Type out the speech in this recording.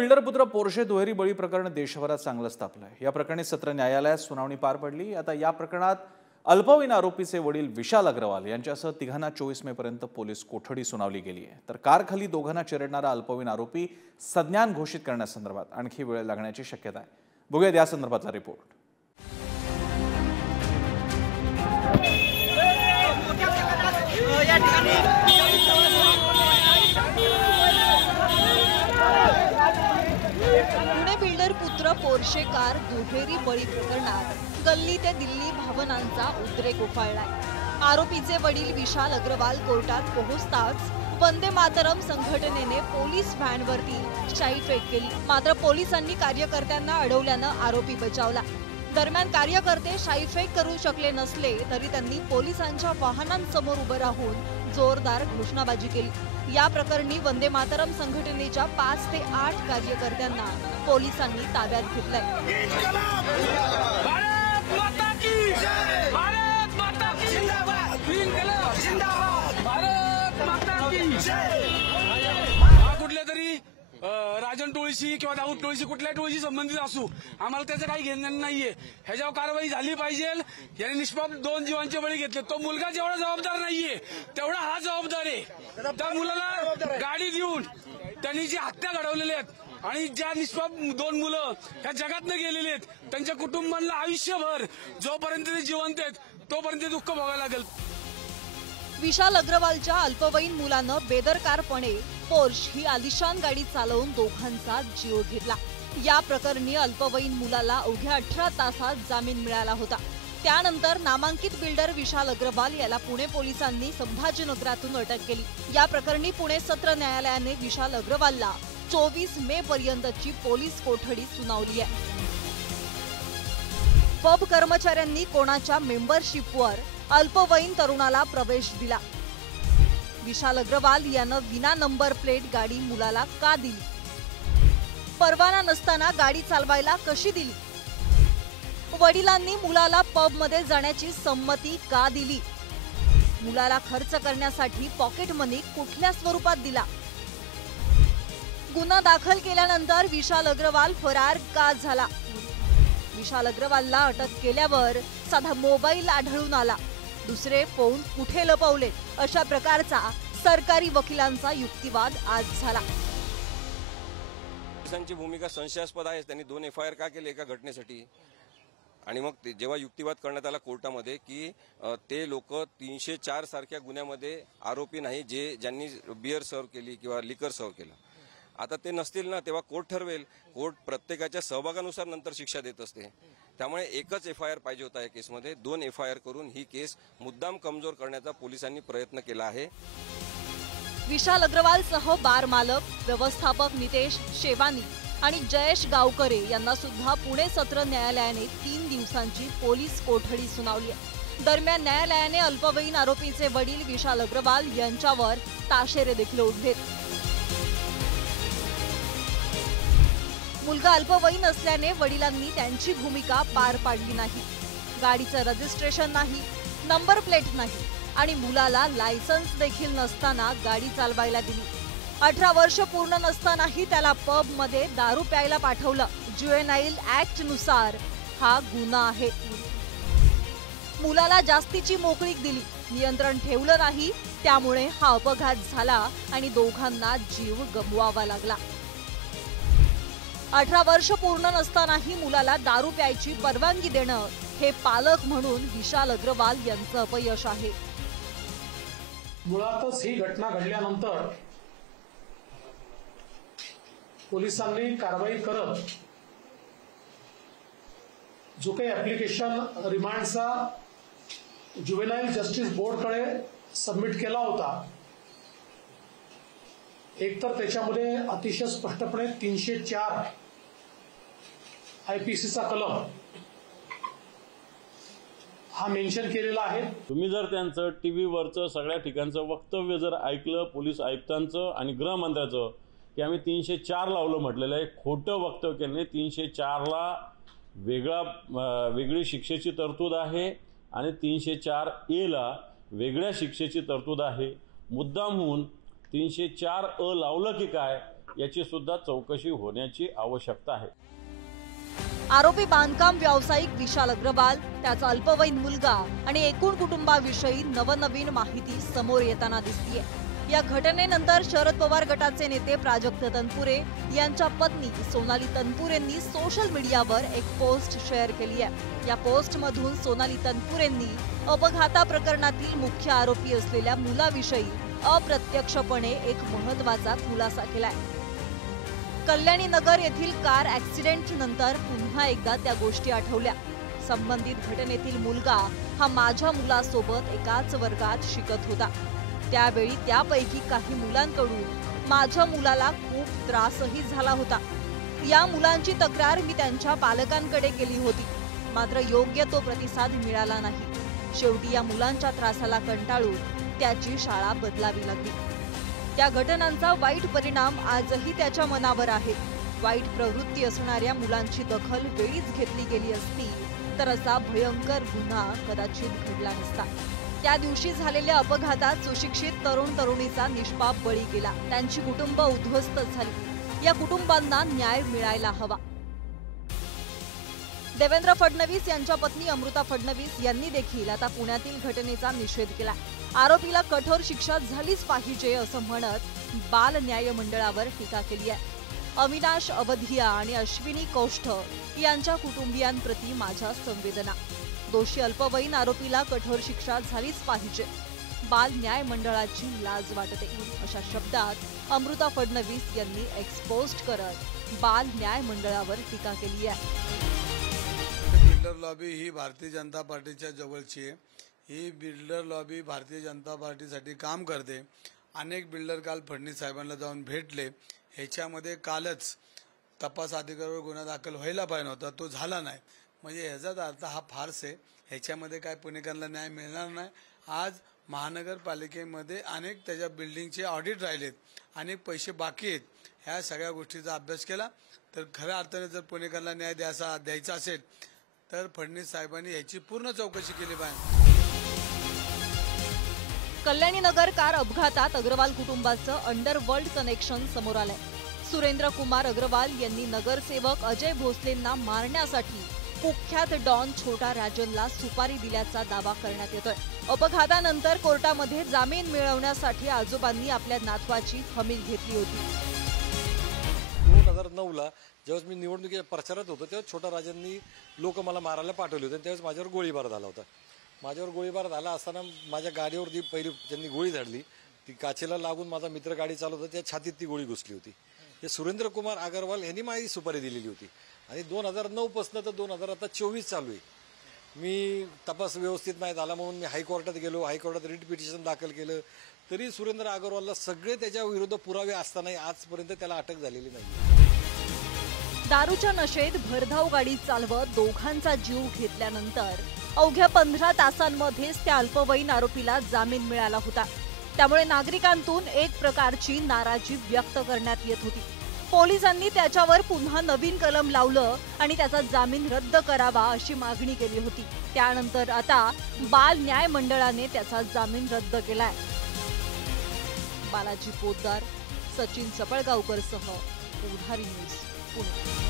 Builder पुत्र Porsche दुहेरी बळी प्रकरण देशभरात चांगलंच तापलंय। या प्रकरणी सत्र न्यायालयात सुनावणी पार पडली। आता या प्रकरणात अल्पवयीन आरोपीचे वडील विशाल अग्रवाल यांच्यासह तिघांना 24 मे पर्यंत पोलीस कोठडी सुनावली गेली आहे। तर कारखाली दोघांना चिरडणारा अल्पवयीन आरोपी संज्ञान घोषित करण्यासंदर्भात आणखी वेळ लागण्याची शक्यता आहे। बघूया या संदर्भातला रिपोर्ट। पुणे बिल्डर पुत्र पोर्शे कार दुहेरी बळी प्रकरणात गल्ली ते दिल्ली भावनांचा उद्रेक उफाळलाय। आरोपीचे वडील विशाल अग्रवाल कोर्टात पोहोचताच वंदे मातरम संघटनेने पोलीस व्हॅनवरती शाई फेक केली। मात्र पोलिसांनी कार्यकर्त्यांना अडवल्यानं आरोपी बचावला। दरम्यान कार्यकर्ते शाई फेक करू शकले नसले तरी त्यांनी पोलिसांच्या वाहनांसमोर उभे राहून जोरदार घोषणाबाजी केली। या प्रकरणी वंदे मातरम संघटनेच्या 5 ते 8 कार्यकर्त्यांना पोलिसांनी ताब्यात घेतलंय। राजन टोळीशी किंवा दाऊद टोळीशी कुठल्या टोळीशी संबंधित असू आम्हाला त्याचं काही घेणं नाहीये। ह्याच्यावर कारवाई झाली पाहिजे। याने निष्पाप 2 जीवांचे बळी घेतले। तो मुलगा जेवढा जबाबदार नाहीये तेवढा हा जबाबदार आहे। त्या मुलाला गाडी देऊन त्यांनी जी हत्या घडवलेली आहेत आणि ज्या निष्पाप 2 मुलं ह्या जगातनं गेलेली आहेत त्यांच्या कुटुंबांना आयुष्यभर जोपर्यंत ते जिवंत आहेत तोपर्यंत दुःख भोगावं लागेल। विशाल अग्रवालच्या अल्पवयीन मुलानं बेदरकारपणे पोर्श ही आलिशान गाडी चालवून दोघांचा जीव घेतला। या प्रकरणी अल्पवयीन मुलाला अवघ्या 18 तासात जामीन मिळाला होता। त्यानंतर नामांकित बिल्डर विशाल अग्रवाल याला पुणे पोलिसांनी संभाजीनगरातून अटक केली। या प्रकरणी पुणे सत्र न्यायालयाने विशाल अग्रवालला 24 मे पर्यंतची पोलीस कोठडी सुनावली आहे। पब कर्मचाऱ्यांनी कोणाच्या मेंबरशिपवर अल्पवयीन तरुणाला प्रवेश दिला। विशाल अग्रवाल यानं विना नंबर प्लेट गाडी मुलाला का दिली? परवाना नसताना गाडी चालवायला कशी दिली? वडिलांनी मुलाला पब मध्ये जाण्याची संमती का दिली? मुलाला खर्च करण्यासाठी पॉकेट मनी कुठल्या स्वरूपात दिला? गुन्हा दाखल केल्यानंतर विशाल अग्रवाल फरार का झाला? विशाल अग्रवालला अटक केल्यावर साधा मोबाईल आढळून आला। दुसरे फोन कुठे लपवले? अशा प्रकारचा सरकारी वकिलांचा युक्तिवाद आज झाला। पोलिसांची भूमिका संशयास्पद आहे। त्यांनी 2 FIR का केले एका घटनेसाठी? आणि मग जेव्हा युक्तिवाद करण्यात आला कोर्टामध्ये की ते लोक 304 सारख्या गुन्ह्यामध्ये आरोपी नाही ज्यांनी बियर सर्व केली किंवा लिकर सर्व केलं। आता ते नसतील ना तेव्हा कोर्ट ठरवेल। कोर्ट प्रत्येकाच्या सहभागानुसार नंतर शिक्षा देत असते। त्यामुळे एकच FIR पाहिजे होता या केसमध्ये। 2 FIR करून ही केस मुद्दाम कमजोर करण्याचा पोलिसांनी प्रयत्न केला आहे। विशाल अग्रवाल सह बार मालक व्यवस्थापक नितेश शेवानी आणि जयेश गावकरे यांना सुद्धा पुणे सत्र न्यायालयाने 3 दिवसांची पोलीस कोठडी सुनावली आहे। दरम्यान न्यायालयाने अल्पवयीन आरोपीचे वडील विशाल अग्रवाल यांच्यावर ताशेरे देखील ओढले। मुलगा अल्पवयीन असल्याने वडिलांनी त्यांची भूमिका पार पाडली नाही। गाडीचं रजिस्ट्रेशन नाही, नंबर प्लेट नाही आणि मुलाला लायसन्स देखील नसताना गाडी चालवायला दिली। 18 वर्ष पूर्ण नसतानाही त्याला पब मध्ये दारू प्यायला पाठवलं। ज्युएनाईल ऍक्ट नुसार हा गुन्हा आहे। मुलाला जास्तीची मोकळीक दिली, नियंत्रण ठेवलं नाही, त्यामुळे हा अपघात झाला आणि दोघांना जीव गमवावा लागला। 18 वर्ष पूर्ण नसतानाही मुलाला दारू प्यायची परवानगी देणं हे पालक म्हणून विशाल अग्रवाल यांचं अपयश आहे। मुळातच ही घटना घडल्यानंतर पोलिसांनी कारवाई करत जो काही ऍप्लिकेशन रिमांडचा ज्युवेनाईल जस्टिस बोर्डकडे सबमिट केला होता, एकतर त्याच्यामध्ये अतिशय स्पष्टपणे 304 IPCचा कलम हा मेन्शन केलेला आहे। तुम्ही जर त्यांचं टीव्हीवरचं सगळ्या ठिकाणचं वक्तव्य जर ऐकलं पोलीस आयुक्तांचं आणि गृहमंत्र्याचं की आम्ही 304 लावलं म्हटलेलं आहे, खोटं वक्तव्य केलं। 304ला वेगळी शिक्षेची तरतूद आहे आणि 304A ला वेगळ्या शिक्षेची तरतूद आहे। मुद्दामहून 304A लावलं की काय याची सुद्धा चौकशी होण्याची आवश्यकता आहे. आरोपी बांधकाम व्यावसायिक विशाल अग्रवाल, त्याचा अल्पवयीन मुलगा आणि एकूण कुटुंबाविषयी नवनवीन माहिती समोर येताना दिसतीये. या घटनेनंतर शरद पवार गटाचे नेते प्राजक्त तनपुरे यांच्या पत्नी सोनाली तनपुरेंनी सोशल मीडियावर एक पोस्ट शेअर केली आहे. या पोस्टमधून सोनाली तनपुरेंनी अपघाता प्रकरणातील मुख्य आरोपी असलेल्या मुलाविषयी अप्रत्यक्षपणे एक महत्त्वाचा खुलासा केलाय. कल्याणी नगर येथील कार ऍक्सिडेंट नंतर पुन्हा एकदा त्या गोष्टी आठवल्या. संबंधित घटनेतील मुलगा हा माझ्या मुलासोबत एकाच वर्गात शिकत होता. त्यावेळी त्यापैकी काही मुलांकडून माझ्या मुलाला खूप त्रासही झाला होता. या मुलांची तक्रार मी त्यांच्या पालकांकडे केली होती, मात्र योग्य तो प्रतिसाद मिळाला नाही. शेवटी या मुलांच्या त्रासाला कंटाळून त्याची शाळा बदलावी लागली. त्या घटनांचा वाईट परिणाम आजही त्याच्या मनावर आहे. वाईट प्रवृत्ती असणाऱ्या मुलांची दखल वेळीच घेतली गेली असती तर असा भयंकर गुन्हा कदाचित घडला नसता. त्या दिवशी झालेल्या अपघातात सुशिक्षित तरुण तरुणीचा निष्पाप बळी गेला. त्यांची कुटुंब उद्ध्वस्त झाली. या कुटुंबांना न्याय मिळायला हवा. देवेंद्र फडणवीस यांच्या पत्नी अमृता फडणवीस यांनी देखील आता पुण्यातील घटनेचा निषेध केला. आरोपीला कठोर शिक्षा झालीच पाहिजे असं म्हणत बाल न्याय मंडळावर टीका केली आहे. अविनाश अवधिया आणि अश्विनी कौष्ठ यांच्या कुटुंबियांप्रती माझ्या संवेदना. दोषी अल्पवयीन आरोपीला कठोर शिक्षा झालीच पाहिजे. बाल न्याय मंडळाची लाज वाटते, अशा शब्दात अमृता फडणवीस यांनी एक्सपोस्ट करत बाल न्याय मंडळावर टीका केली आहे. बिल्डर लॉबी ही भारतीय जनता पार्टीच्या जवळची आहे. ही बिल्डर लॉबी भारतीय जनता पार्टीसाठी काम करते. अनेक बिल्डर काल फडणवीस साहेबांना जाऊन भेटले. ह्याच्यामध्ये कालच तपास अधिकाऱ्यावर गुन्हा दाखल व्हायला पाहिजे होता, तो झाला नाही. म्हणजे ह्याचाच अर्थ हा फार्स आहे. ह्याच्यामध्ये काय पुणेकरांना न्याय मिळणार नाही. आज महानगरपालिकेमध्ये अनेक त्याच्या बिल्डिंगचे ऑडिट राहिलेत, अनेक पैसे बाकी आहेत. ह्या सगळ्या गोष्टीचा अभ्यास केला तर खऱ्या अर्थाने जर पुणेकरांना न्याय द्यायचा असेल तर फडणवीस साहेबांनी याची पूर्ण चौकशी केली पाहिजे. कल्याणी नगर कार अपघातात अग्रवाल कुटुंबाचं अंडरवर्ल्ड कनेक्शन समोर आलंय. सुरेंद्र कुमार अग्रवाल यांनी नगरसेवक अजय भोसलेंना मारण्यासाठी कुख्यात डॉन छोटा राजनला सुपारी दिल्याचा दावा करण्यात येतोय. अपघातानंतर कोर्टामध्ये जामीन मिळवण्यासाठी आजोबांनी आपल्या नातवाची हमील घेतली होती. 2009ला जेव्हा मी निवडणुकीच्या प्रचारात होतो तेव्हा छोटा राजांनी लोक मला मारायला पाठवले होते. त्यावेळेस माझ्यावर गोळीबार झाला होता. माझ्यावर गोळीबार झाला असताना माझ्या गाडीवर जी पहिली त्यांनी गोळी झाडली ती काचेला लागून माझा मित्र गाडी चालवत होता, त्या छातीत ती गोळी घुसली होती. हे सुरेंद्र कुमार अग्रवाल यांनी माझी सुपारी दिलेली होती. आणि 2009 पासून तर 2024 चालू आहे. मी तपास व्यवस्थित नाही झाला म्हणून मी हायकोर्टात गेलो. हायकोर्टात रिट पिटिशन दाखल केलं तरी सुरेंद्र अग्रवालला सगळे त्याच्या विरुद्ध पुरावे असतानाही आजपर्यंत त्याला अटक झालेली नाही. दारूच्या नशेत भरधाव गाडी चालवत दोघांचा जीव घेतल्यानंतर अवघ्या 15 तासांमध्येच त्या अल्पवयीन आरोपीला जामीन मिळाला होता. त्यामुळे नागरिकांतून एक प्रकारची नाराजी व्यक्त करण्यात येत होती. पोलिसांनी त्याच्यावर पुन्हा नवीन कलम लावलं आणि त्याचा जामीन रद्द करावा अशी मागणी केली होती. त्यानंतर आता बाल न्याय मंडळाने त्याचा जामीन रद्द केलाय. बालाजी पोद्दार, सचिन सपळगावकरसह पुढारी न्यूज, पुणे.